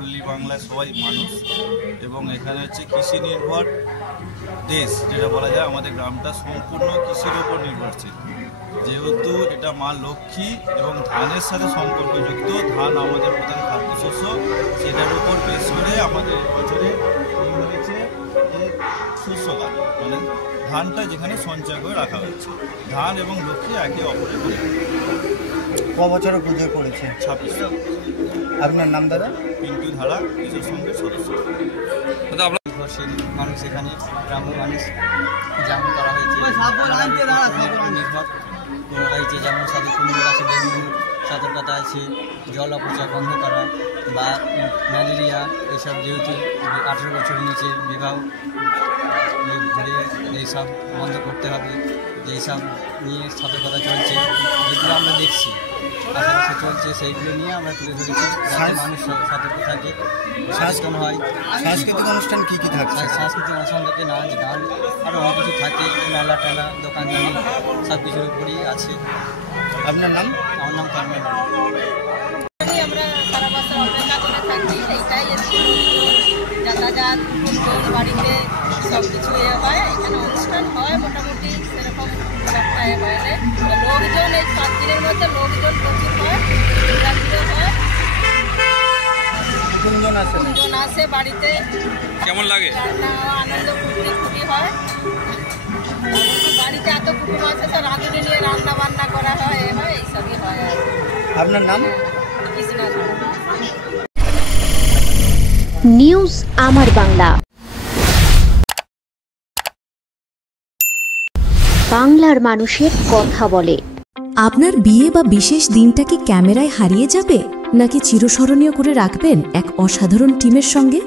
পল্লী বাংলায় সবাই মানুষ, এবং এখানে হচ্ছে কৃষি নির্ভর দেশ যেটা বলা যায়। আমাদের গ্রামটা সম্পূর্ণ কৃষির ওপর নির্ভরশীল, যেহেতু এটা মা লক্ষ্মী এবং ধানের সাথে সম্পর্কযুক্ত। ধান আমাদের প্রধান খাদ্যশস্য, সেটার উপর বেশ করে আমাদের বছরে হয়েছে শস্যকাল, মানে ধানটা যেখানে সঞ্চয় করে রাখা হয়েছে। ধান এবং লক্ষ্মী একে অপরের ক বছরে পুজো করেছে? 26। আপনার নাম দাদা? পিন্টু ধারা, কৃষক সংঘের সদস্য। নির্ভরশীল মানুষ, এখানে গ্রাম্য মানুষ যেমন করা হয়েছে নির্ভর করা হয়েছে, যেমন সাথে কুমির আছে, ডেঙ্গু সতর্কতা আছে, জল অপচয় বন্ধ করা বা ম্যালেরিয়া এইসব, যেহেতু 18 বছরের নিচে বিবাহ এইসব বন্ধ করতে হবে, এইসব নিয়ে সতর্কতা চলছে, যেগুলো আমরা দেখছি আশেপাশে চলছে, সেইগুলো নিয়ে আমরা তুলে ধরেছি যাতে মানুষ সতর্ক থাকে, সচেতন হয়। সাংস্কৃতিক অনুষ্ঠান কী কী থাকছে? সাংস্কৃতিক অনুষ্ঠান থেকে নাচ গান আরও অনেক কিছু থাকে, মেলা টেলা দোকানদানি সব কিছুর উপরেই আছে। আপনার নাম? আমার নাম কর্মেল। আমরা সারা বছর অপেক্ষা করে থাকি, এইটাই যাতায়াত বাড়িতে সব কিছু হয়, এখানে অনুষ্ঠান হয় মোটামুটি সেরকম একটা হয়। লোকজন এই 7 দিনের মধ্যে লোকজন প্রচুর হয়, হয়। গুঞ্জন আসে বাড়িতে, কেমন লাগে? আনন্দ খুবই হয়। বাড়িতে এত কুটুম আছে, সব রাঁধুনি নিয়ে রান্না বান্না করা হয়, এইসবই হয়। আপনার নাম? নিউজ আমার বাংলা, বাংলার মানুষের কথা বলে। আপনার বিয়ে বা বিশেষ দিনটা কি ক্যামেরায় হারিয়ে যাবে, নাকি চিরস্মরণীয় করে রাখবেন এক অসাধারণ টিমের সঙ্গে?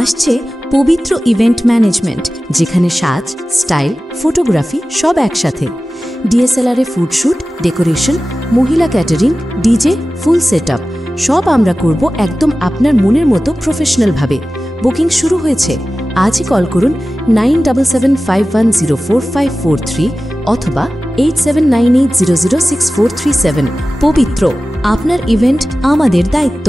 আসছে পবিত্র ইভেন্ট ম্যানেজমেন্ট, যেখানে সাজ, স্টাইল, ফটোগ্রাফি সব একসাথে। ডিএসএলআরে ফুডশ্যুট, ডেকোরেশন, মহিলা ক্যাটারিং, ডিজে, ফুল সেটআপ সব আমরা করব একদম আপনার মনের মতো প্রফেশনালভাবে। বুকিং শুরু হয়েছে, আজই কল করুন 9775104543 অথবা 8798006437। পবিত্র, আপনার ইভেন্ট আমাদের দায়িত্ব।